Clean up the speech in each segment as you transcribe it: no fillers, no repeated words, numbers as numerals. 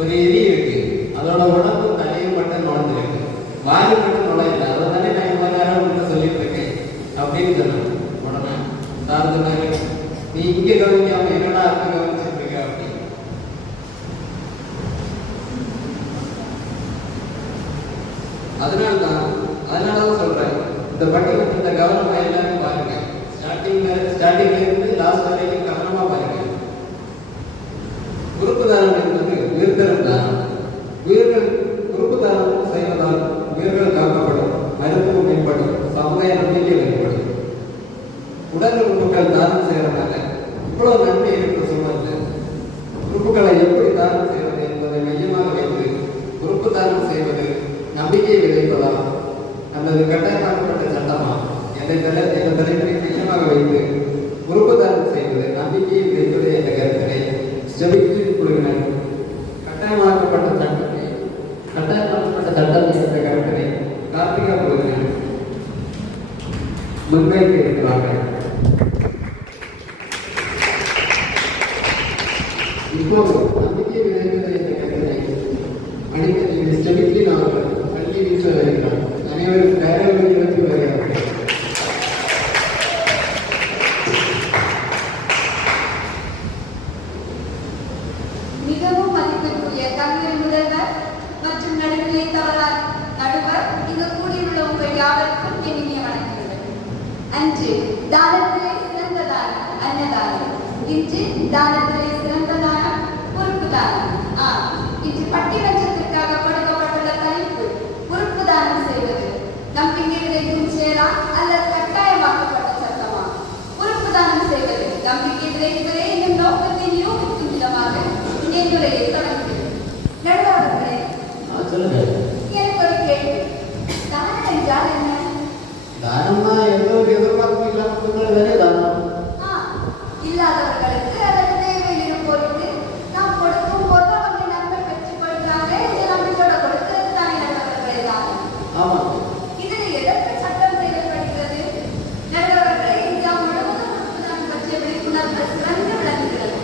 ஒரு எரி இருக்கு, அதோட உடம்பு தலையும் மட்டும் நுழைஞ்சிருக்கு, வாரி மட்டும் நுழையல. அதை தானே நான் இவ்வளோ நேரம் உங்கள்கிட்ட சொல்லிட்டு இருக்கேன் அப்படின்னு சொன்னேன். உடனே சார் சொன்னாரு, நீ இங்கே கவனிக்காம என்னடா அங்கே கவனிச்சுட்டு இருக்க அப்படின்னு. அதனாலதான் சொல்றேன், இந்த பட்டிமன்ற இந்த கவனமா எல்லாரும் பாருங்க. ஸ்டார்டிங்ல இருந்து லாஸ்ட் வரைக்கும் கவனமா பாருங்க. உறுப்பு தானம் என்பது உயிர் தரும் தானம். உறுப்பு தானம் செய்வதால் உயிர்கள் காக்கப்படும், மருத்துவம் மேம்படும், சமுதாய நம்பிக்கை மேம்படும். உடல் உறுப்புகள் தானம் செய்யறதுனால இவ்வளவு நன்மை இருக்கிற சூழல்ல உறுப்புகளை எப்படி தானம் செய்வது என்பதை மையமாக வைத்து உறுப்பு தானம் செய்வது நம்பிக்கை விதைப்பதா அல்லது கட்டாயமாக்கப்பட்ட சட்டமா என்ற தலைவரை மையமாக வைத்து உறுப்பு தானம் செய்வது நம்பிக்கையை விதைப்பது என்ற கருத்தினை செவிக்கு குழுவினர் கட்டாயமாக்கப்பட்ட சட்டம் என்ற கருத்தினை கார்த்திகா குழுவினர் முன்வைக்க இருக்கிறார்கள். இப்போது நம்பிக்கை விதைப்பது என்ற கருத்தினை அடிக்கடி செவிக்கு அவர்கள் பள்ளி வீச வருகிறார். அனைவரும் பேரவைகளுக்கு வருகிறார்கள். மிகவும் மதிப்பிற்குரிய கல்வி முதல்வர் மற்றும் நடுநிலை நடுவர் இங்கு கூடியுள்ள உங்கள் யாவருக்கும் இனிய வணக்கங்கள். அன்று தானத்திலே சிறந்த தானம் அன்னதானம், இன்று தானத்திலே சிறந்த தானம் உறுப்பு தானம். இன்று பட்டிமன்றத்திற்காக கொடுக்கப்பட்டுள்ள தலைப்பு உறுப்பு தானம் செய்வது நம்பிக்கை விதைக்கும் செயலா அல்லது கட்டாயமாக்கப்பட்ட சட்டமா? உறுப்பு தானம் செய்வது நம்பிக்கை விதைப்பதே என்னும் நோக்கத்தை நிரூபிக்கும் விதமாக என்னுடைய தொடங்குகிறது. நடுவர்களே, எனக்கு ஒரு கேள்வி. தானம் என்றால் என்ன? தானம்னா எந்த ஒரு எதிர்பார்ப்பும் இல்லாமல் தானம். இல்லாதவர்களுக்கு அல்லது தேவை இருப்போருக்கு நாம் கொடுக்கும் போது அவங்க நன்மை பெற்றுக் கொள்கிறாங்க. இந்த நம்பிக்கையோட கொடுக்கிறது தானே நடுவர்களே தானம். ஆமா, இதில் எதற்கு சட்டம் தேவைப்படுகிறது? நடுவர்களே, இந்தியா முழுவதும் உறுப்பு தானம் பற்றிய விழிப்புணர்வு சிறந்து விளங்குகிறது.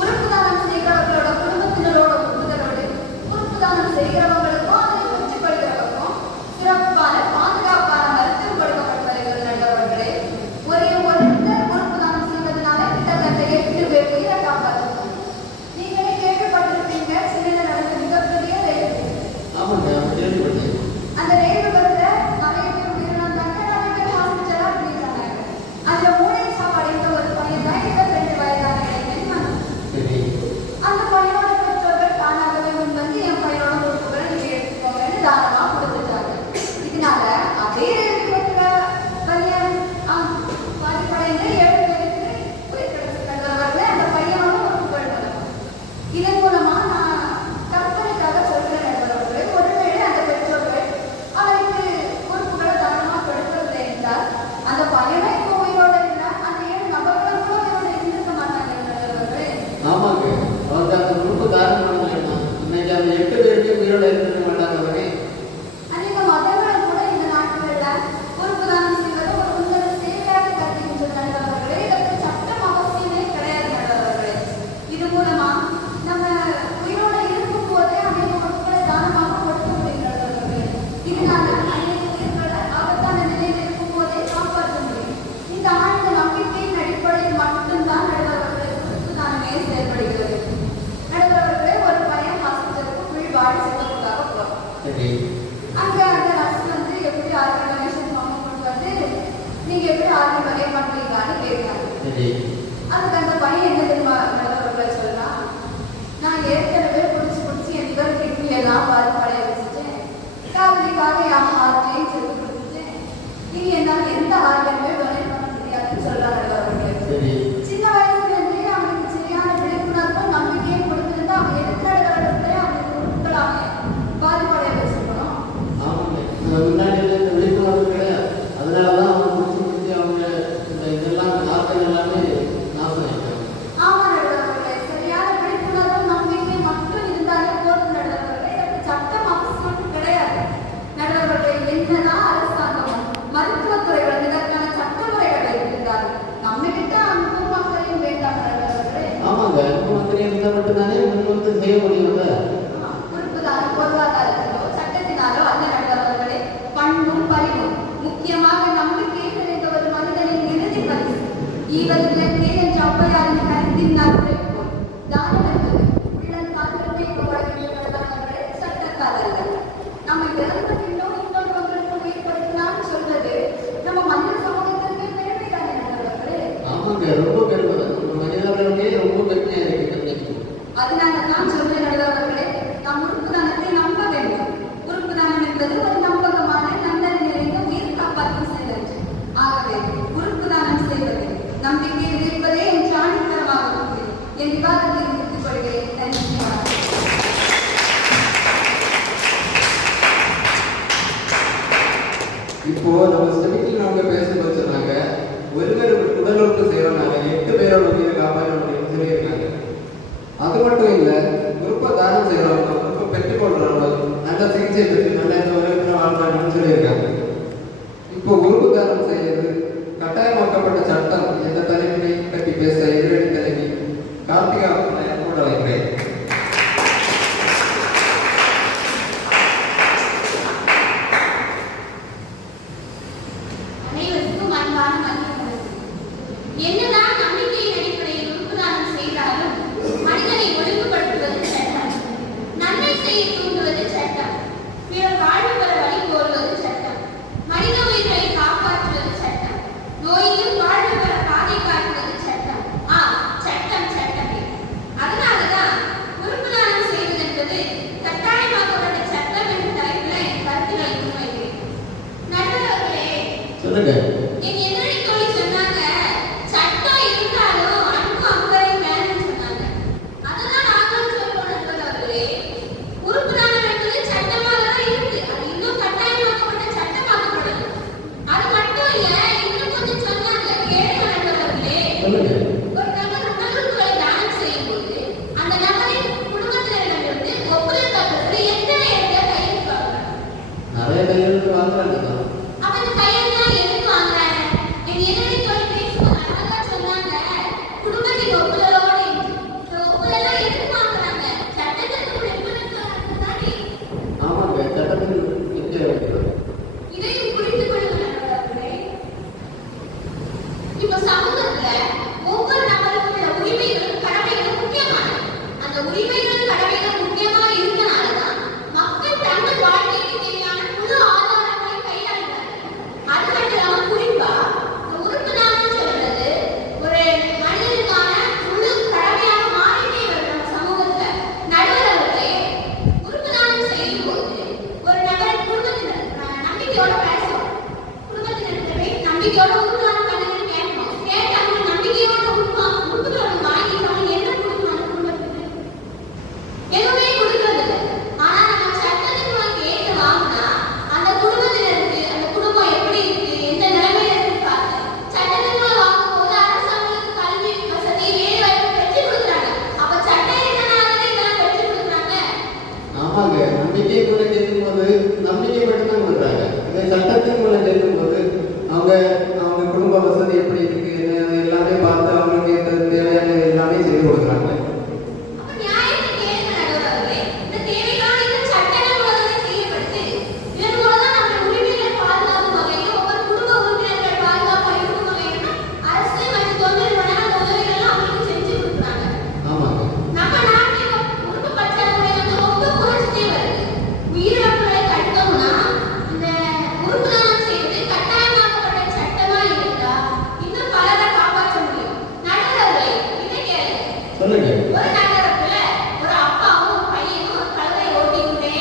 உறுப்பு தானம் செய்கிறவர்களோட குடும்பத்தினரோட ஒப்புதலோடு உறுப்பு தானம் செய்கிறவங்களுக்கும் அதை பெற்றுக் கொள்கிறவர்களுக்கும் சிறப்பான பாதுகாப்பான மருத்துவம் கொடுக்கப்பட்டு வருகிறது. நடுவர்களே, ஒரே ஒருத்தர் உறுப்பு தானம் செய்வதனால கிட்டத்தட்ட 8 பேர் உயிரை காப்பாற்றணும். நீங்களே கேள்விப்பட்டிருப்பீங்க, சென்னையில் நடந்த மிகப்பெரிய ரயில். அந்த ரயில் விபத்துல நிறைய பேர் உயிரிழந்தாங்க, நிறைய பேர் ஹாஸ்பிட்டலா அட்மிட். அதுல மூளை சாப்பாடு ஒரு பையன் தான் 22 வயதான இளைஞன். அந்த பையனோட பெற்றோர்கள் தானாகவே முன் வந்து என் பையனோட உறுப்புகளை நீங்க எடுத்துக்கோங்கன்னு தானமா கொடுத்துட்டாங்க. இதனால அதே ரயில் விபத்துல பையன் பாதிப்படைந்து 7 பேருக்கு உயிர் கிடைச்சிருக்காங்க. அந்த பையனோட உறுப்புகள் வரும். இதன் மூலமா நான் கற்பனைக்காக சொல்றேன் நண்பர்களே, ஒருவேளை அந்த பெற்றோர்கள் அவருக்கு உறுப்புகளை தானமா கொடுக்கவில்லை என்றால் அந்த பையனை இப்போ உயிரோட இல்லை, அந்த 7 நபர்களும் கூட உயிரோட இருந்திருக்க மாட்டாங்க நண்பர்களே. ஆமாங்க, அவங்க அந்த உறுப்பு தானம் பண்ணலைன்னா இன்னைக்கு அந்த 8 பேருக்கு உயிரோட இருக்க மாட்டாங்க. அநேக மதங்களும் கூட இந்த நாட்களில் உறுப்பு தானம் செய்வது ஒரு உன்னத சேவையாக கருதுகின்ற நண்பர்களே. இதற்கு சட்டம் அவசியமே கிடையாது நண்பர்களே. இது மூலமா நம்ம உயிரோட இருக்கும் போதே அநேக உறுப்புகளை தானமாக கொடுக்க முடியும் நண்பர்களே. இதனால அநேக உயிர்களை ஆபத்தான நிலையில் இருக்கும் போதே காப்பாற்ற முடியும். இந்த ஆழ்ந்த நம்பிக்கையின் அடிப்படையில் மட்டும்தான் நண்பர்களே உறுப்பு தானமே செயல்படுகிறது. நண்பர்களே, ஒரு பையன் ஹாஸ்பிட்டலுக்கு வீழ்வாடு செய்வதற்காக போறோம். அங்க அந்த நர்ஸ் வந்து எப்படி ஆர்கன் டொனேஷன் ஃபார்ம் கொண்டு வந்து நீங்க எப்படி ஆர்கன் டொனேட் பண்றீங்கன்னு கேட்கிறாங்க. அதுக்கு அந்த பையன் என்ன தெரியுமா நண்பர்களை சொல்றான், நான் ஏற்கனவே புடிச்சு என் லிவர் கிட்னி எல்லாம் பாதிப்படைய வச்சுட்டேன், காதலிக்காக என் ஹார்ட்டையும் செத்து கொடுத்துட்டேன், இனி என்னால் எந்த ஆர்கனுமே டொனேட் பண்ண முடியாதுன்னு சொல்றாங்க நண்பர்களே. சின்ன வயசுல இருந்தே அவனுக்கு சரியான விழிப்புணர்வும் நம்பிக்கையும் கொடுத்திருந்தா அவன் எதிர்க்கிற வருடத்துல அவனுக்கு உறுப்புகளாக பாதிப்படைய வச்சிருக்கணும். முன்னாடி விழிப்புணர்வு கிடையாது. அதனாலதான் அவங்க முடிச்சு அவங்க இதெல்லாம் ஆட்கள் எல்லாமே நாசம் ஆயிட்டாங்க. ஆமா நடுவர்களே, சரியான விழிப்புணர்வு நம்பிக்கை மட்டும் இருந்தாலே போதும் நடுவர்களே. இதற்கு சட்டம் அவசியம் கிடையாது நடுவர்களே. என்னதான் அரசாங்கம் மருத்துவத்துறைகள் இதற்கான சட்டமுறைகளை இருக்கின்றார்கள், நம்ம கிட்ட அன்பும் மக்களையும் வேண்டாம் நடுவர்களே. ஆமாங்க, அன்பு மக்களையும் இருந்தால் மட்டும்தானே முன் வந்து செய்ய முடியும். நம்ம இறந்த பின்னும் இன்னொருவங்களுக்கு உயிர் கொடுக்கலாம்னு சொல்றது நம்ம மனித சமூகத்திற்கு பெருமை தானே நண்பர்களே. ஆமாங்க, ரொம்ப பெருமை. நம்ம மனிதர்களே ரொம்ப பெருமையா இருக்கு. அதனால தான் சொல்றேன் நண்பர்களே, நாம் உறுப்பு தானத்தை நம்ப வேண்டும். உறுப்பு தானம் என்பது ஒரு நம்பகமான நல்லது நிறைந்த உயிர் காப்பாற்றும் செயல். ஆகவே உறுப்பு தானம் செய்வது நம்பிக்கை விதைப்பதே என் சாணித்தரமாக என் விவாதத்தை முடித்துக் கொள்கிறேன். நன்றி. இப்போ நம்ம செமிட்டில் அவங்க பேசும்போது சொன்னாங்க, ஒருவர் உடல் உறுப்பு செய்யறவங்க 8 பேரோட உயிரை காப்பாற்ற முடியும்னு சொல்லியிருக்காங்க. அது மட்டும் இல்லை, உறுப்பை தானம் செய்யறவங்க, உறுப்பை பெற்றுக் கொள்றவங்க நல்ல சிகிச்சை பெற்று நல்ல இந்த உலகத்தில் வாழ்றாங்கன்னு சொல்லியிருக்காங்க. இப்போ உறுப்பு தானம் செய்யறது கட்டாயமாக்கப்பட்ட சட்டம் என்ற தலைப்பினை பற்றி பேச எதிரணி தலைவி கார்த்திகா கூட வைக்கிறேன். என்னதான் நம்பிக்கையின் அடிப்படையில் உறுப்புதானம் செய்தாலும் மனிதனை ஒழுங்குபடுத்துவது சட்டம், நன்மை செய்ய தூண்டுவது சட்டம், பிறர் வாழ்வு பெற வழி கோருவது சட்டம், மனித உயிர்களை காப்பாற்றுவது சட்டம், நோயிலும் வாழ்வு பெற பாதை காட்டுவது சட்டம். சட்டம் சட்டமே. அதனாலதான் உறுப்புதானம் செய்வது என்பது கட்டாயமாக்கப்பட்ட சட்டம் என்ற தலைப்பில் என் கருத்துக்களை முன்வைக்கிறேன். நண்பர்களே, சொல்லுங்க. என் எதிரணி தோழி சொன்னாங்க, சட்டம் இருந்தாலும் அன்பு அக்கறை வேணும்னு சொன்னாங்க. அதுதான் நாங்களும் சொல்றோம் நண்பர்களே. உறுப்பு தானம் என்பது சட்டமாக தான் இருக்கு. அது இன்னும் கட்டாயமாக்கப்பட்ட சட்டமாக்கப்படல. அது மட்டும் இல்ல, இன்னும் கொஞ்சம் சொன்னாங்க. கேளுங்க நண்பர்களே. ஒரு நபர் உடல் உறுப்புகளை தானம் செய்யும் போது அந்த நபரின் குடும்பத்தினரிடமிருந்து ஒப்புதல் பத்திரத்தில் எத்தனை இடத்துல கையெழுத்து வாங்குறாங்க? நிறைய கையெழுத்து வாங்குறாங்க. அவன் கையெழுத்தான் எதுக்கு வாங்குறாங்க? என் எதிரணி தோழி பேசும்போது அழகா சொன்னாங்க, குடும்பத்தின் ஒப்புதலோடு இந்த ஒப்புதலாம் எதுக்கு வாங்குறாங்க? சட்டத்திற்கு உட்படுத்துவதற்கு தானே. ஆமாங்க, சட்டத்தில் இங்கே வைக்கிறோம். இதையும் புரிந்து கொள்ளுங்கள் நண்பர்களே. இப்ப சமூகத்துல ஒவ்வொரு நபருக்கும் உள்ள உரிமைகளும் கடமைகளும் முக்கியமானது. அந்த உரிமைகளும் கடமைகளும் முக்கியமா இருக்கனாலதான் மக்கள் தங்கள் வாழ்க்கைக்கு தேவையான புது ஆதாரங்களை கையாளுகிறார்கள். அது மட்டும் இல்லாம குறிப்பா இந்த உறுப்பு தானம் சொல்றது ஒரு மனிதனுக்கான முழு கடமையாக மாறிட்டே வருது நம்ம சமூகத்துல. நடுவர்களே, உறுப்பு தானம் செய்யும் போது ஒரு நபர் குடும்பத்தினர் நம்பிக்கையோட பேசுவோம். குடும்பத்தினர்கிட்ட நம்பிக்கையோட உறுப்பு தானம் பண்ணுங்கன்னு கேட்கணும். கேட்டாங்க நம்பிக்கையோட உறுப்புகளோட வாங்கிட்டாங்க, என்ன கொடுக்கணும் அந்த குடும்பத்துக்கு? எதுவுமே கொடுக்கறது இல்லை. ஆனா நம்ம சட்டத்தின் மூலம் கேட்டு வாங்கினா அந்த குடும்பத்தினருக்கு அந்த குடும்பம் எப்படி இருக்கு, எந்த நிலைமையில இருக்கு பார்த்து சட்டத்தின் மூலம் வாங்கும்போது அரசாங்கத்துக்கு கல்வி வசதி வேலைவாய்ப்பு பெற்று கொடுக்குறாங்க. அப்ப சட்டம் இருக்கனால இதெல்லாம் பெற்று கொடுக்குறாங்க. ஆமாங்க, நம்பிக்கை மூலம் கேட்கும்போது நம்பிக்கை மட்டும்தான் கொடுக்குறாங்க. இந்த சட்டத்தின் மூலம் கேட்கும்போது அவங்க குடும்ப வசதி எப்படி இருக்கு எல்லாமே பார்த்து அவங்களுக்கு தேவையான எல்லாமே செய்து கொடுக்குறாங்க. அப்ப நியாயத்தை கேட்க நடுவர்களே, இந்த தேவையான இந்த சட்டங்கள் மூலம் செய்யப்பட்டு இதன் மூலம் தான் நம்ம உரிமைகளை பாதுகாக்கும் வகையில் ஒவ்வொரு குடும்ப உறுப்பினர்கள் பாதுகாப்பு இருக்கும் வகையில் அரசு மற்றும் தொண்டு நிறுவனங்கள் அந்த உதவிகள் அவங்களுக்கு செஞ்சு கொடுக்குறாங்க. ஆமாங்க. நம்ம நாட்டில் உறுப்பு பற்றாக்குறை வந்து ரொம்ப குறைஞ்சிட்டே வருது. உயிரிழப்புகளை தடுக்கணும்னா இந்த உறுப்பு தானம் செய்வது கட்டாயமாக்கப்பட்ட சட்டமா இருந்தா இன்னும் பலரை காப்பாற்ற முடியும். நடுவர்களே, இதை கேளுங்க. சொல்லுங்க. ஒரு நகரத்துல ஒரு அப்பாவும் ஒரு பையனும் ஒரு கழுதை ஓட்டிக்கிட்டே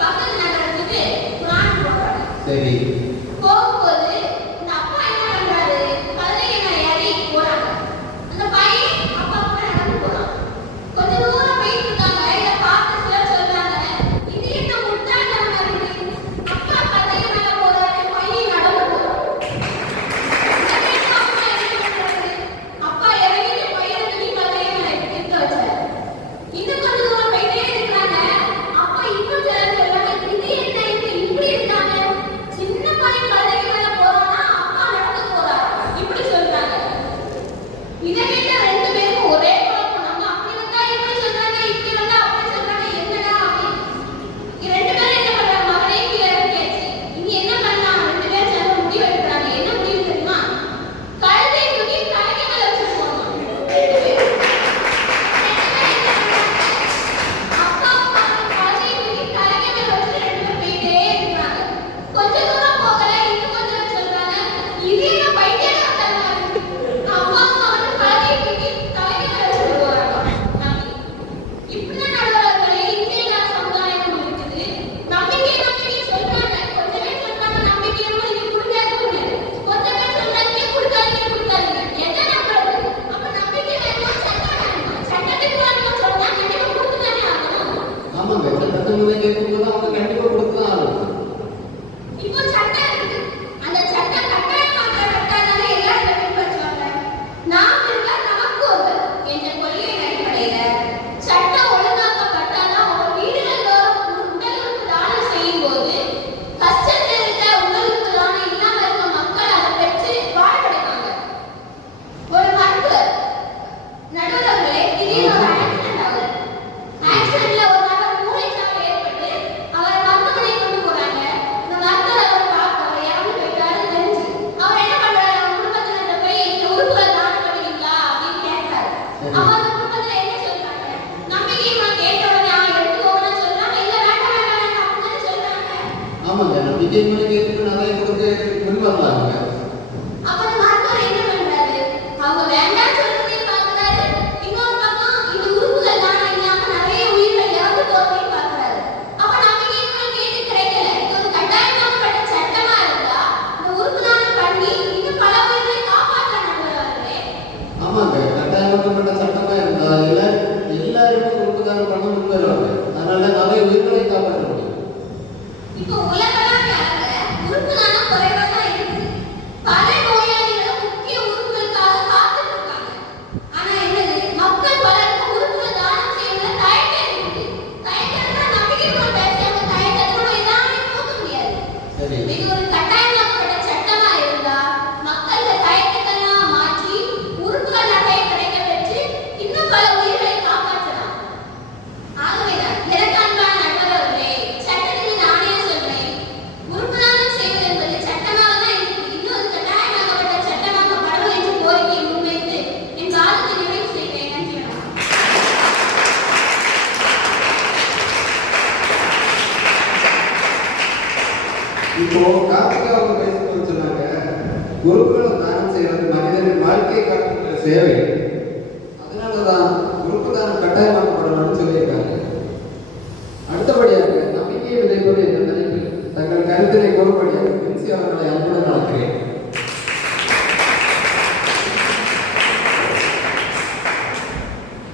பக்கத்து நகரத்துக்கு பிளான் போடுறாங்க. சரி. போகும்போது இந்த அப்பா என்ன பண்றாரு, கழுதையை நான் ஏறி போறாங்க. அந்த பையன் அப்பா கூட நடந்து போறான். கொஞ்ச தூரம் போயிட்டு இருக்காங்க. இதை பார்த்து சிலர் சொல்றாங்க, இது என்ன முட்டாள்தனமா இருக்கு, அப்பா கழுதை மேல போறாரு, பையன் நடந்து போறான். இதை கேட்டு அப்பா என்ன பண்றாரு, அப்பா இறங்கிட்டு பையனை தூக்கி கழுதையை மேல நிற்க வச்சாரு. இன்னும் கொஞ்ச தூரம் போயிட்டே இருக்கிறாங்க. அப்பா இன்னும் சிலர் சொல்றாங்க, இது என்ன இப்படி இருக்காங்க, சின்ன பையன் ஆமாங்க, நம்பிக்கை மூலம் ஏற்றுட்டு நிறைய கொடுத்து முன் வரலாங்க. அப்ப அந்த மருத்துவர் என்ன பண்றாரு? அவங்க வேண்டாம் சொல்றதையும் பார்க்கறாரு. இன்னொரு பக்கம் இந்த உறுப்புகள் தானம் இல்லாம நிறைய உயிர்கள் இறந்து போறதையும் பார்க்கறாரு. அப்ப நம்பிக்கைகள் கேட்டு கிடைக்கல. இது ஒரு கட்டாயமாக்கப்பட்ட சட்டமா இருந்தா இந்த உறுப்பு தானம் பண்ணி இன்னும் பல உயிர்களை காப்பாற்ற நடுவர்களே. ஆமாங்க, கட்டாயமாக்கப்பட்ட சட்டமா இருந்தா எல்லாருமே உறுப்பு தானம் பண்ண முன் வருவாங்க. அதனால நிறைய உயிர்களை காப்பாற்ற முடியும். இப்போ உலகளாவிய அளவுல உறுப்பு தானம் குறைவா தான் இருக்கு. பல நோயாளிகளும் முக்கிய உறுப்புகளுக்காக காத்துட்டு இருக்காங்க. ஆனா என்னது, மக்கள் பலருக்கு உறுப்புகள் தானம் செய்யறதுல தயக்கம் இருக்குது. தயக்கம்னா நம்பிக்கைக்குள்ள பேசாம தயக்கத்தோட எல்லாமே போக முடியாது. சரி, இது ஒரு கட்டாயமாக்கப்பட்ட சட்டமா இருந்தா மக்கள் தயக்கத்தெல்லாம் மாற்றி உறுப்புகள் நிறைய கிடைக்க வச்சு இன்னும் பல உயிர்களை காப்பாற்றலாம். ஆகவேதான் எனக்கு அன்பான நண்பர்களே, சட்டத்துக்கு நானே சொல்றேன், உறுப்பு தானம் செய்வது என்பது சட்டமாக தான் இருக்கு. இன்னும் அது கட்டாயமாக்கப்பட்ட சட்டமாக்கப்படணும் என்ற கோரிக்கையை முன்வைத்து என் வாதத்தை நிறைவு செய்கிறேன். நன்றி வணக்கம். இப்போ கார்த்திகா அவங்க பேசும்போது சொன்னாங்க, உறுப்புகளை தானம் செய்வது மனிதனின் வாழ்க்கையை காட்டுகிற சேவை. அதனாலதான் உறுப்பு தானம் கட்டாயமாக்கப்படணும்னு சொல்லியிருக்காங்க. அடுத்தபடியாக நம்பிக்கையை விதைப்பது என்ற தலைப்பில் தங்கள் கருத்தினை கூறும்படியாக பிரின்சி அவர்களை அன்புடன் அழைக்கிறேன்.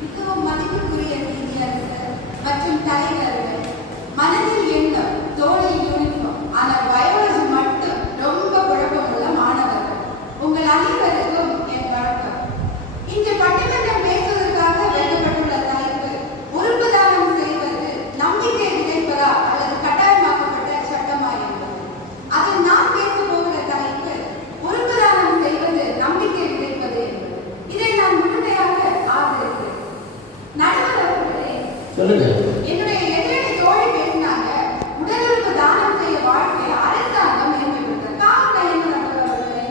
மிகவும் மதிப்புக்குரிய நீதியரசர் மற்றும் தலைவர்கள், மனதில் எண்ணம், தோளில் யூனிஃபார்ம், ஆனால் பயாலஜி மட்டும் ரொம்ப குழப்பமுள்ள மாணவர்கள், உங்கள் அனைவருக்கும் என் வணக்கம். இன்று பட்டிமன்றம் பேசுவதற்காக வைக்கப்பட்டுள்ள தலைப்பு உறுப்பு தானம் செய்வது நம்பிக்கை விதைப்பதா அல்லது கட்டாயமாக்கப்பட்ட சட்டமா என்பது. அதில் நான் பேச போகிற தலைப்பு உறுப்பு தானம் செய்வது நம்பிக்கை விதைப்பது என்பது. இதை நான் முழுமையாக ஆதரிக்கிறேன். நடுவர் அவர்களே, சொல்லுங்க. என்னுடைய எதிரணி தோழி பேசினாங்க, உடல் உறுப்பு தானம் செய்ய வாழ்க்கை அரசாங்கம் மேம்படுத்த காரணம் என்ன நடுவர் அவர்களே?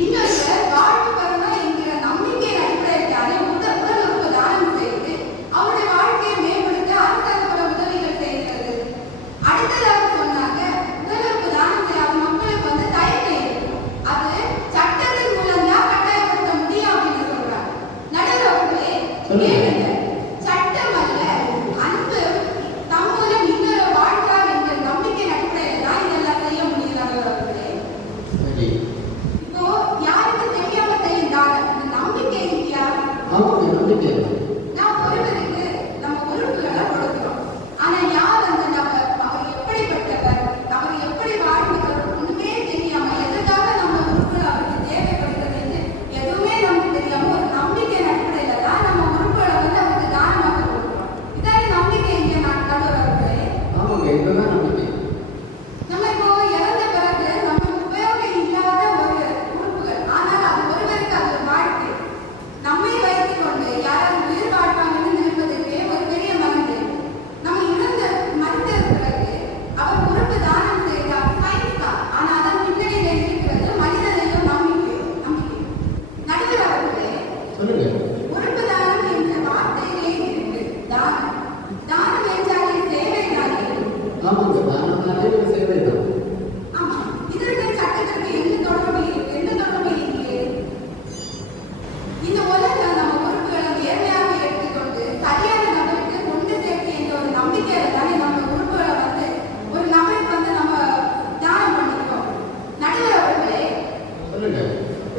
இன்னொருவர் வாழ்வு பெறணும் என்கிற நம்பிக்கையின் அடிப்படையில் தானே உடல் உறுப்பு தானம் செய்து அவருடைய வாழ்க்கையை மேம்படுத்த அரசாங்கம் பல உதவிகள் செய்கிறது. அடுத்ததாக சொன்னாங்க, உடல் உறுப்பு தானம் செய்யாத மக்களுக்கு தயக்கம் இருக்கும், அது சட்டத்தின் மூலம் தான் கட்டாயப்படுத்த முடியும் அப்படின்னு சொல்றாங்க. நடுவர் அவர்களே, கேளுங்க, சட்டம் அல்ல, அன்பு தம் மூலம் இன்னொரு வாழ்க்கார் என்ற நம்பிக்கையின் அடிப்படையில் தான் இதெல்லாம் செய்ய முடியும். நடுவர் அவர்களே, சரி. இப்போ யாருக்கு தெரியாம செய்யும் தானம், இந்த நம்பிக்கை இல்லையா? ஆமாங்க, நம்பிக்கை தான். நாம் ஒருவருக்கு நம்ம உறுப்புகளை கொடுக்கிறோம். ஆனா யார் அந்த நபர், அவர் எப்படிப்பட்டவர், அவர் எப்படி வாழ்ந்தவர் ஒண்ணுமே தெரியாம எதுக்காக நம்ம உறுப்புகள் அவருக்கு தேவைப்படுகிறது என்று எதுவுமே நமக்கு தெரியாம ஒரு நம்பிக்கையின் அடிப்படையில தான் நம்ம உறுப்புகளை அவருக்கு தானமாக கொடுக்கிறோம். இதான நம்பிக்கை இல்லையா நடுவர் அவர்களே? ஆமாங்க, இதுதான் நம்பிக்கை. நம்ம இப்போ இறந்த பிறகு நமக்கு உபயோகம் இல்லாத ஒரு உறுப்புகள், ஆனால் அது ஒருவருக்கு அது ஒரு வாழ்க்கை. நம்மை வைத்துக் கொண்டு யாராவது உயிர் வாழ்வாங்கன்னு நினைப்பதற்கே ஒரு பெரிய மருந்து. நம்ம மறைந்த பிறகு அவர் உறுப்பு தானம் செய்தார், சயின்ஸ் தான். ஆனா அதன் பின்னணியில இருக்கிறது மனிதனையும் நம்பிக்கை. நடுவர் அவர்களே, சொல்லுங்க. உறுப்பு தானம் என்ற வார்த்தையிலே இருக்கு தானம். தானம் என்றாலே சேவை தானே. ஆமாங்க, தானம்னாலே ஒரு சேவை தான். ஆமா, இதற்கு சட்டத்திற்கு என்ன தொடர்பு இருக்கு? என்ன தொடர்பு இருக்கு? இந்த உலகம் நம்ம உறுப்புகளை நேர்மையாக எடுத்துக்கொண்டு சரியான நபருக்கு கொண்டு சேர்த்து என்ற ஒரு நம்பிக்கையில தானே நம்ம உறுப்புகளை ஒரு நபருக்கு நம்ம தானம் பண்ணிருக்கோம். நடுவர் அவர்களே, சொல்லுங்க.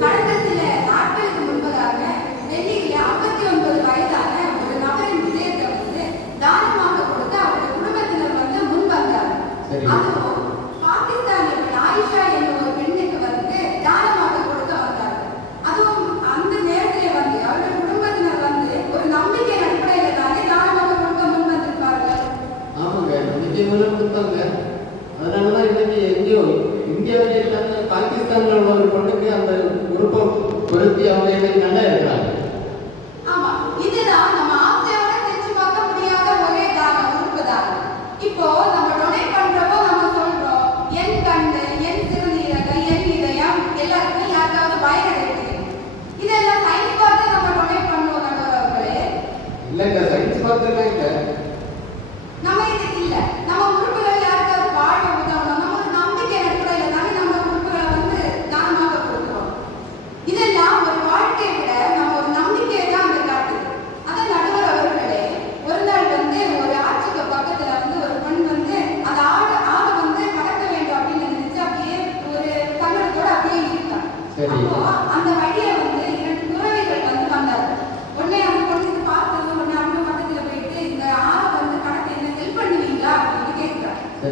கடந்த சில நாட்களுக்கு முன்பதாக டெல்லியில 59 வயதான ஒரு நபரின் இதயத்தை தானமாக கொடுத்து அவருடைய குடும்பத்தினர் முன் வந்தார். சரி. அதுவும் பாகிஸ்தானிய பெண் ஆயிஷா என்ற ஒரு பெண்ணுக்கு தானமாக கொடுக்க வந்தார். அதுவும் அந்த நேரத்திலே அவருடைய குடும்பத்தினர் ஒரு நம்பிக்கை அடிப்படையில தானே தானமாக கொடுக்க முன் வந்திருப்பார்கள். ஆமாங்க, நம்பிக்கை மூலம் கொடுத்தாங்க. அதனாலதான் இன்னைக்கு எங்கேயோ இந்தியாவில் இல்லாத பாகிஸ்தான்ல உள்ள ஒரு பொண்ணுக்கு அந்த உறுப்பை பொருத்தி அவங்க இன்னைக்கு நல்லா இருக்கிறாங்க. ஆமா, இதுதான் நம்ம ஆசையோட செஞ்சு பார்க்க முடியாத ஒரே தானம், உறுப்பு தானம். இப்போ நம்ம டொனேட் பண்றப்போ நம்ம சொல்றோம், என் கண்ணு, என் சிறுநீரகம், என் இதயம் எல்லாருக்கும் யாருக்காவது பயனடையுது. இதெல்லாம் சயின்ஸ் பார்த்து நம்ம டொனேட் பண்ணுவோம். நடுவர் அவர்களே, இல்லைங்க, சயின்ஸ் பார்த்தெல்லாம் இல்லை. நம்ம இதுக்கு இல்ல, நம்ம உறுப்புகள் யாருக்காவது வாழ்வை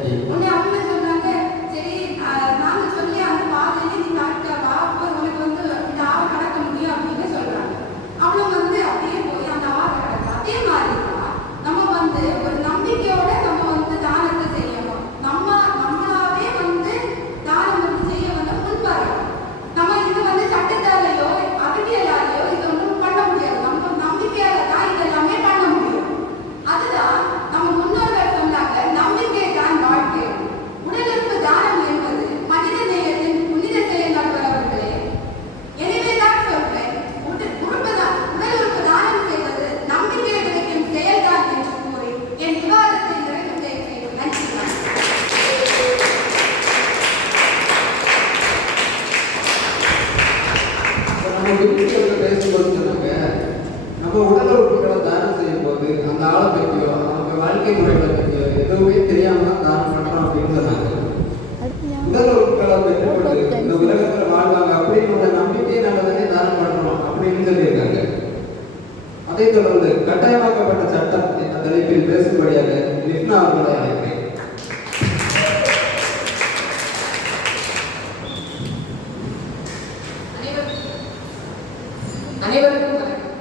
சரி. உடனே அவங்க சொல்றாங்க, சரி நாங்க சொல்லி அந்த பாதையில நீ கரெக்டா வா, அப்போ உனக்கு வந்து இந்த ஆறு கடக்க முடியும் அப்படின்னு சொல்றாங்க. அவளும் வந்து அப்படியே போய் அந்த ஆறு கடக்க. அதே மாதிரி தான் நம்ம வந்து ஒரு நம்பிக்கையோட நம்ம வந்து தானத்தை செய்யணும். நம்மளாவே வந்து தானம் வந்து செய்ய வந்து முன்வரணும். நம்ம இது வந்து சட்டத்தாலேயோ அறிவியலாலேயோ இது ஒன்றும் பண்ண முடியாது. நம்ம நம்பிக்கையால தான் இதெல்லாமே பண்ண முடியும். அதுதான் நம்ம முன்னோர்கள் சொன்னாங்க, நம்பிக்கை தான் வாழ்க்கை. உடலுறுப்பு தானம் என்பது மனித நேயத்தின் புனித செயல் நண்பர்களே. எனவே தான் சொல்றேன், உடலுறுப்பு தானம் செய்வது நம்பிக்கை விதைக்கும் செயல்தான் என்று கூறி என் விவாதத்தை நிறைவு செய்கிறேன். நன்றி. நம்ம வீட்டுக்கு பேசும்போது சொன்னாங்க, நம்ம உடல் உறுப்புகளை தானம் செய்யும் போது அந்த ஆளை பற்றியோ அவங்க வாழ்க்கை முறைகளை பற்றியோ எதுவுமே தெரியாம தான் தானம் பண்றோம் அப்படின்னு சொன்னாங்க. உடல் உறுப்புகளை பெற்றுக்கொண்டு இந்த உலகத்துல வாழ்வாங்க அப்படின்னு ஒரு நம்பிக்கையினால தானே தானம் பண்றோம் அப்படின்னு சொல்லியிருக்காங்க. அதைத் தொடர்ந்து கட்டாயமாக்கப்பட்ட சட்டம் என்ற தலைப்பில் பேசும்படியாக லிப்னா அவர்களை அழைக்கிறேன். அனைவருக்கும் வணக்கம்.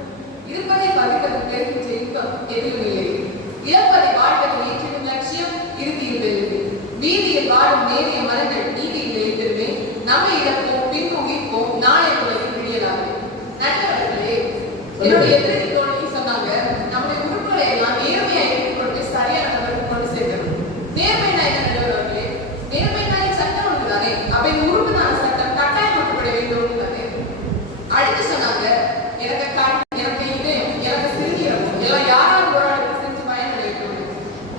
இருப்பதை பகிர்வதற்கு ஜெயிக்கம் எதிலும் இல்லை. இழப்பதை வாழ்வதை ஏற்றிடும் லட்சியம் இறுதியில் வெல்லுது. வீதியில் வாழும் நேரிய மரங்கள் நீதியில் எழுந்திருமே. நம்மை இழப்போம், பின்பு உயிர்ப்போம், நாளை உலகில் விடியலாது. நல்லவர்களே, என்னுடைய எதிரணி தோழி சொன்னாங்க, நம்முடைய உறுப்புகளை எல்லாம் நேர்மையா எடுத்துக் கொண்டு சரியான நபருக்கு கொண்டு சேர்க்கணும். நேர்மைனா என்ன நல்லவர்களே? நேர்மைனாலே சட்டம் ஒன்றுதானே? அவை உறுப்புதான சட்டம் கட்டாயமாக்கப்பட வேண்டும் தானே? அடுத்து சொன்னாங்க, எனக்கு இது எனக்கு சிறுநீரகம் எல்லாம் யாராவது ஒரு ஆளுக்கு செஞ்சு பயன் அடையணும்.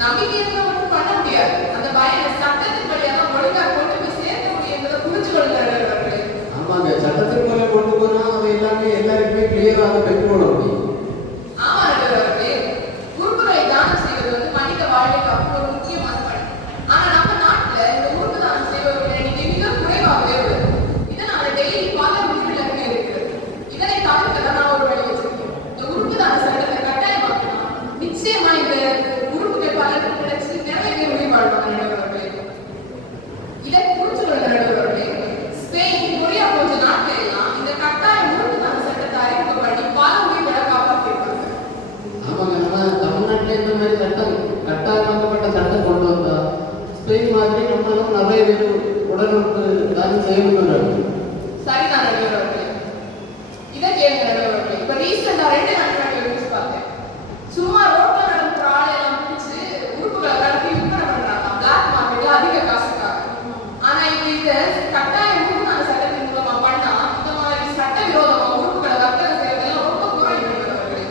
நம்பிக்கை இருந்தால் மட்டும் பண்ண முடியாது. அந்த பயனை சட்டத்தின் வழியாக ஒழுங்கா கொண்டு போய் சேர்க்க முடியும் என்பதை புரிஞ்சு கொள்கிறார்களே. ஆமாங்க, சட்டத்தின் மூலம் கொண்டு போனா அதை எல்லாமே எல்லாருக்குமே கிளியராக பெற்றுக்கொள்ள முடியும். ஆமா நல்லவர்களே, உறுப்புகளை தானம் செய்வது வந்து மனித வாழ்க்கைக்கு அப்போ ஒரு முக்கியமான பணி. ஆனா நம்ம நாட்டுல இந்த உறுப்பு தானம் செய்வர்கள் எண்ணிக்கை மிக குறைவாகவே உள்ளது. இதனால டெய்லி பல உயிரிழப்புகள் இருக்கிறது. இதனை தவிர்க்க நான் ஒரு வழி வச்சிருக்கேன். இந்த உறுப்பு தான சட்டத்தை கட்டாயமாக்கணும். நிச்சயமா இந்த உறுப்புகள் பலருக்கு கிடைச்சி நிறைய உயிர் வாழ்வாங்க நடுவர்களே. இதை புரிஞ்சு கொள்ள நடுவர்களே, ஸ்பெயின், கொரியா போன்ற நாட்டில எல்லாம் இந்த கட்டாய உறுப்பு தான சட்டத்தை அறிமுகம் பண்ணி பல உயிர்களை காப்பாற்றிருக்காங்க. ஆமாங்க, நம்ம தமிழ்நாட்டில் இந்த மாதிரி சட்டம் கட்டாயமாக்கப்பட்ட சட்டம் கொண்டு வந்தா ஸ்பெயின் மாதிரி நம்மளும் நிறைய பேர் உடல் உறுப்பு தானம் செய்யணும். சரிதான் நடுவர்களே. இதை கேளுங்க நடுவர்களே. இப்ப ரீசெண்டா 2 நாட்கள் நியூஸ் பார்த்தேன். சும்மா ரோட்ல நடக்கிற ஆளை எல்லாம் பிடிச்சு உறுப்புகளை கடத்தி விற்பனை பண்றாங்க பிளாக் மார்க்கெட்ல அதிக காசுக்காக. ஆனா இப்ப இத கட்டாய உறுப்பு சட்டத்தின் மூலமா பண்ணா இந்த மாதிரி சட்டவிரோதமா உறுப்புகளை வர்த்தகம் செய்யறதெல்லாம் ரொம்ப குறையும் நடுவர்களே.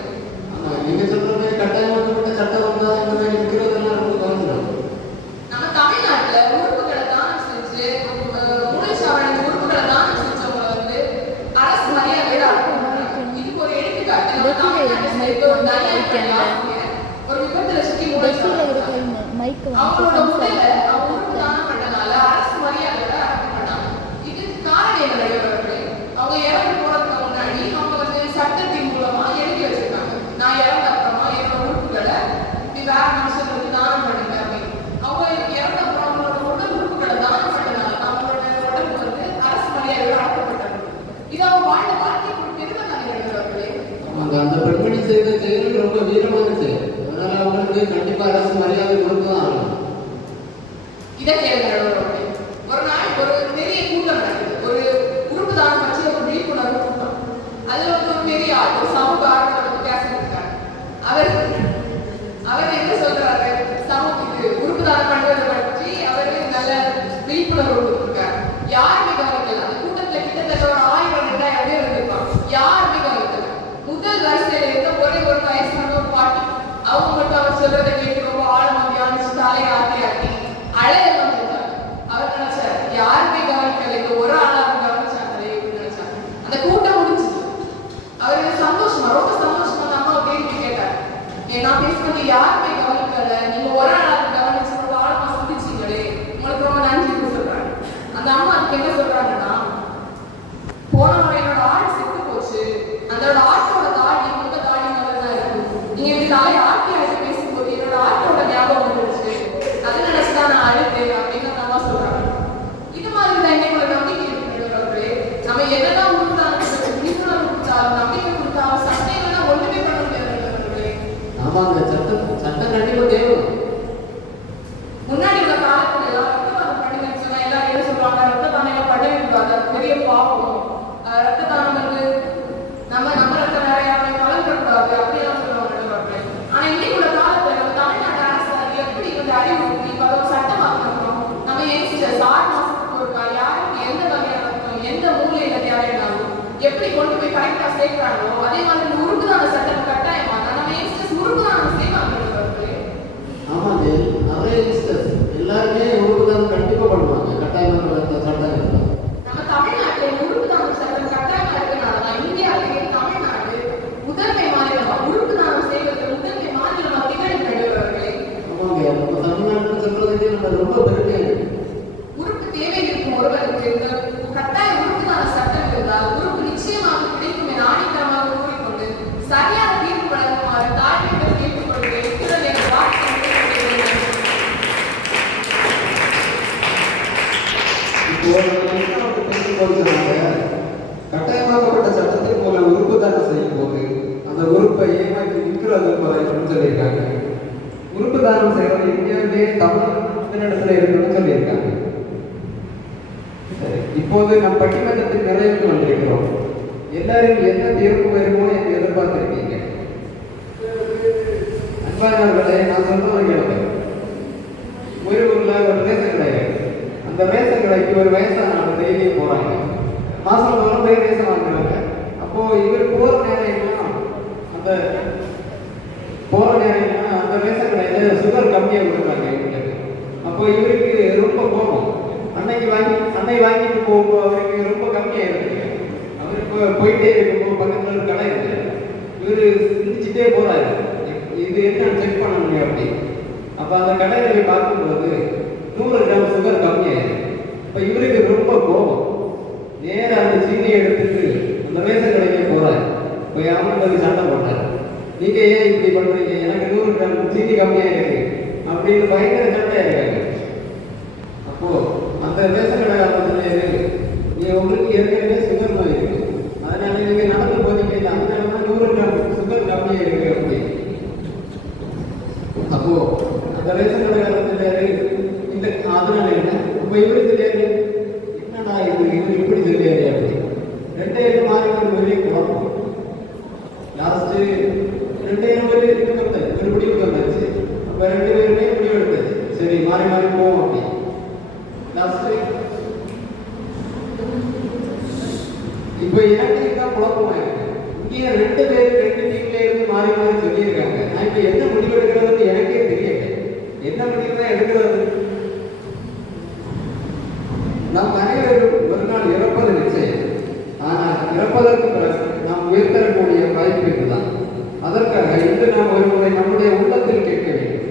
ஆமா, நீங்க சொல்ற மாதிரி கட்டாயமாக்கப்பட்ட சட்டம் வந்தா இந்த மாதிரி இருக்கிறதெல்லாம் ரொம்ப குறைஞ்சிடும். நம்ம தமிழ்நாட்டுல உறுப்புகளை தானம் செஞ்சு மூளைச்சாவணி உறுப்புகளை தானம் செஞ்சவங்க வந்து அரசு மரியாதையோட அனுப்புறாங்க. இதுக்கு ஒரு எடுத்துக்காட்டு நம்ம தமிழ்நாட்டுல சேர்த்து ஒரு ஒரு விபத்துல சுத்தி அவங்களோட உடல அவங்க உறுப்பு தானம் பண்ணனால அரசு மரியாதையோட அனுப்பப்பட்டாங்க. இதுக்கு காரணம் என்ன நடுவர்களே? அவங்க இறந்து போறதுக்கு முன்னாடி அவங்க வந்து சட்டத்தின் மூலமா எழுதி வச்சிருக்காங்க, நான் இறந்த அப்புறமா என்னோட உறுப்புகளை இப்படி வேற மனுஷங்களுக்கு தானம் பண்ணுங்க அப்படின்னு. அவங்க இறந்த அப்புறம் அவங்களோட உடல் உறுப்புகளை தானம் பண்ணனால அவங்களோட உடம்பு வந்து அரசு மரியாதையோட அனுப்பப்பட்டாங்க. இது அவங்க வாழ்ந்த வாழ்க்கைக்கு ஒரு பெருமை தானே நடுவர்களே. அந்த பெண்மணி செய்த செயல் ரொம்ப வீரமான செயல். அதனால அவங்களுக்கு கண்டிப்பா அரசு மரியாதை கொடுத்துதான் ஆகணும். இதை கேளுங்க நடுவர்களே. ஒரு நாள் ஒரு பெரிய கூட்டம் நடக்குது. ஒரு உறுப்பு தானம் பற்றி ஒரு விழிப்புணர்வு கூட்டம். அதுல வந்து ஒரு பெரிய ஆள், ஒரு சமூக ஆர்வலர் பேசிட்டு இருக்காரு. அவர் என்ன சொல்றாரு? இது உறுப்பு தானம் பண்றதை பற்றி அவர் நல்ல விழிப்புணர்வு கொடுத்திருக்காரு. யாருமே கவனிக்கல. அந்த கூட்டத்துல கிட்டத்தட்ட ஒரு 1000-2000 பேர் இருந்திருப்பாங்க. யாருமே கவனிக்கல. முதல் வரிசையில இருந்த ஒரே ஒரு வயசான ஒரு பாட்டி, அவங்க மட்டும் அவர் சொல்றதை கேட்டு ரொம்ப ஆழமா தியானிச்சு தலையை ஆட்டி அழையெல்லாம் போட்டாங்க. அவர் நினைச்சார், யாருமே கவனிக்கல, இந்த ஒரு ஆளாக கவனிச்சாங்களே நினைச்சாங்க. அந்த கூட்டம் முடிஞ்சுது. அவருக்கு சந்தோஷமா, ரொம்ப சந்தோஷமா அந்த அம்மாவை கேள்வி கேட்டார், நான் பேசுறது யாருமே கவனிக்கல, நீங்க ஒரு ஆளாக கவனிச்சு ரொம்ப ஆழமா சிந்திச்சீங்களே, உங்களுக்கு ரொம்ப நன்றி சொல்றாங்க. அந்த அம்மா அதுக்கு என்ன சொல்றாங்கன்னா, போன முறை என்னோட ஆடு செத்து போச்சு, அதோட ஆட்டோட தாடி உங்க தாடி மாதிரி தான் இருக்கும். நீங்க இப்படி தலையை ஆட்டி பேசும்போது என்னோட ஆட்டோட ஞாபகம் வந்துருச்சு. அதை நினைச்சுதான் நான் அழுத்தேன். சேர்க்கிறாங்களோ அதே மாதிரி இந்த உறுப்பு தான சட்டம் கட்டாயமா நம்ம யங்ஸ்டர்ஸ் உறுப்பு தானம் செய்வாங்க நண்பர்களே. ஆமாம் ஜெய், நிறைய யங்ஸ்டர்ஸ் எல்லாருமே உறுப்பு தானம் கண்டிப்பாக பண்ணுவாங்க. கட்டாயமாக சட்டம் இருக்கும். நம்ம தமிழ்நாட்டில் உறுப்பு தானம் சட்டம் கட்டாயமா இருக்கனால தான் இந்தியாவிலேயே தமிழ்நாடு முதன்மை மாநிலமா உறுப்பு தானம் செய்வதற்கு முதன்மை மாநிலமா திகழும் நடுவர்களே. ஆமாங்க, நம்ம தமிழ்நாட்டில் சொல்றதுக்கு நம்ம ரொம்ப பெருமையாக இருக்கு. உறுப்பு தேவை இருக்கும் ஒருவருக்கு இந்த கட்டாய உறுப்பு தான சட்டம் இருந்தால் உறுப்பு நிச்சயமாக கிடைக்கும் என ஆணித்தரமாக கூறிக்கொண்டு சரியான தீர்ப்பு வழங்குமாறு தாழ்மையுடன் கேட்டுக்கொள்கிறேன். இத்துடன் என் வார்த்தை நிறைவடைகிறது. இப்போ நம்ம பேசும்போது கட்டாயமாக்கப்பட்ட சட்டத்தின் மூலம் உறுப்பு தானம் செய்யும் போது அந்த உறுப்பை ஏமாற்றி விற்கிறது என்பதைன்னு சொல்லியிருக்காங்க. உறுப்பு தானம் செய்வது இந்தியாவிலேயே தமிழ்நாட்டில் இருக்குன்னு சொல்லியிருக்காங்க. சரி, இப்போது நம் பட்டிமன்றத்தின் நிறைவுக்கு வந்திருக்கிறோம். எல்லாரும் என்ன தீர்ப்பு வருமோ என்று எதிர்பார்த்திருக்கீங்க. அன்பானவர்களே, நான் சொல்றது கேளுங்க. ஒரு ஊர்ல ஒரு ரேஷன் கடை இருக்கு. அந்த ரேஷன் கடைக்கு ஒரு வயசானவங்க டெய்லியும் போறாங்க. மாசம் தோறும் போய் ரேஷன் வாங்குறாங்க. அப்போ இவர் போற நேரம் என்ன, அந்த போற நேரம் என்ன, அந்த ரேஷன் கடையில சுகர் கம்மியா கொடுக்குறாங்க இவங்களுக்கு. அப்போ இவருக்கு ரொம்ப கோபம். அன்னைக்கு வாங்கிட்டு போகும்போது அவருக்கு ரொம்ப கம்மியா இருக்கு. அவருக்கு போயிட்டே இருக்கும்போது பக்கத்துல ஒரு கடை இருக்கு. இவரு சிந்திச்சுட்டே போறாரு, இது என்ன செக் பண்ண முடியும் அப்படி. அப்ப அந்த கடையில போய் பார்க்கும்போது 100 கிராம் சுகர் கம்மியாயிருக்கு. இப்ப இவருக்கு ரொம்ப கோபம். நேர அந்த சீனியை எடுத்துட்டு அந்த ரேஷன் கடைக்கே போறாரு. போய் அவங்களுக்கு சண்டை போட்டாரு. நீங்க ஏன் இப்படி பண்றீங்க, எனக்கு 100 கிராம் சீனி கம்மியாயிருக்கு அப்படின்னு பயங்கர சண்டையா இருக்காங்க. அப்போ அந்த ரேஷன் கடை சொன்னாரு, நீ உங்களுக்கு ஏற்கனவே சுகர் நோய் இருக்கு, அதனால நீங்க நடந்து போறீங்க, அதனால 100 கிராம் சுகர் கம்மியா இருக்கு அப்படி. அப்போ அந்த ரேஷன் கடைக்காரர் சொன்னாரு, இந்த அதனால என்ன, இப்ப இவரு தெரியாது, என்னடா இது இப்படி தெரியாது அப்படி. 2 பேரும் மாறி வெளியே குழப்பம். லாஸ்ட் 2 பேரும் ஒரு முடிவு வந்தாச்சு. அப்ப 2 பேருமே முடிவு எடுத்தாச்சு, சரி மாறி மாறி போவோம் அப்படி. இப்ப எனக்கு தான் குழப்பமாயிருக்கு. இங்கே 2 பேர் 2 டீம்ல இருந்து மாறி மாறி சொல்லியிருக்காங்க. நான் இப்ப என்ன முடிவு எடுக்கிறதுன்னு எனக்கே தெரியல. என்ன முடிவு தான் எடுக்கிறது? நாம் அனைவரும் ஒரு நாள் இறப்பது நிச்சயம். ஆனால் இறப்பதற்கு பிறகு நாம் உயர்த்தரக்கூடிய வாய்ப்பு இதுதான். அதற்காக இன்று நாம் ஒருமுறை நம்முடைய உள்ளத்தில் கேட்க வேண்டும்,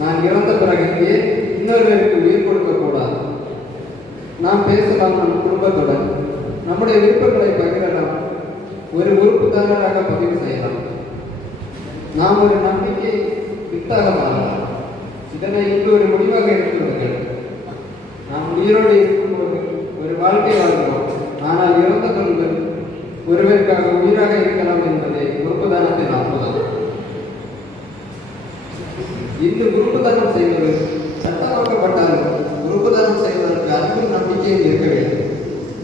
நான் இறந்த பிறகு ஏன் இன்னொருவருக்கு உயிர் கொடுக்க கூடாது? நாம் பேசலாம் நம் குடும்பத்துடன், நம்முடைய விருப்பங்களை பகிரலாம், ஒரு உறுப்புதாரராக பதிவு செய்யலாம், நாம் ஒரு நம்பிக்கை வித்தாக மாறலாம். இதனை இன்று ஒரு முடிவாக எடுத்துள்ளீர்கள். நாம் உயிரோடு இருக்கும்போது ஒரு வாழ்க்கை வாழ்கிறோம், ஆனால் இறந்த கொள்கள் ஒருவருக்காக உயிராக இருக்கலாம் என்பதை உறுப்புதானத்தின் அற்புதம். இன்று உறுப்புதானம் செய்வது சட்டமாக்கப்பட்டாலும் உறுப்புதானம் செய்வதற்கு அன்பும் நம்பிக்கையும் இருக்க வேண்டும்.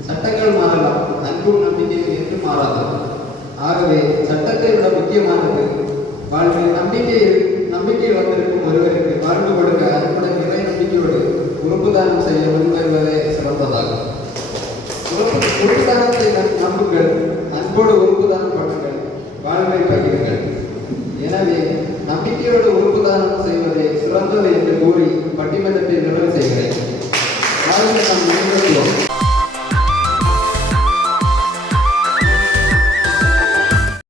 சட்டங்கள் மாறலாம், அன்பும் நம்பிக்கையும் என்று மாறாது. ஆகவே சட்டத்தை விட முக்கியமானது வாழ்வில் நம்பிக்கை வந்திருக்கும் ஒருவருக்கு வாழ்வு கொடுக்க அன்புடன் இறை நம்பிக்கையோடு உறுப்புதானம் செய்ய முன்வருவதே சிறந்ததாகும். உறுப்புதானத்தை நம்புங்கள்,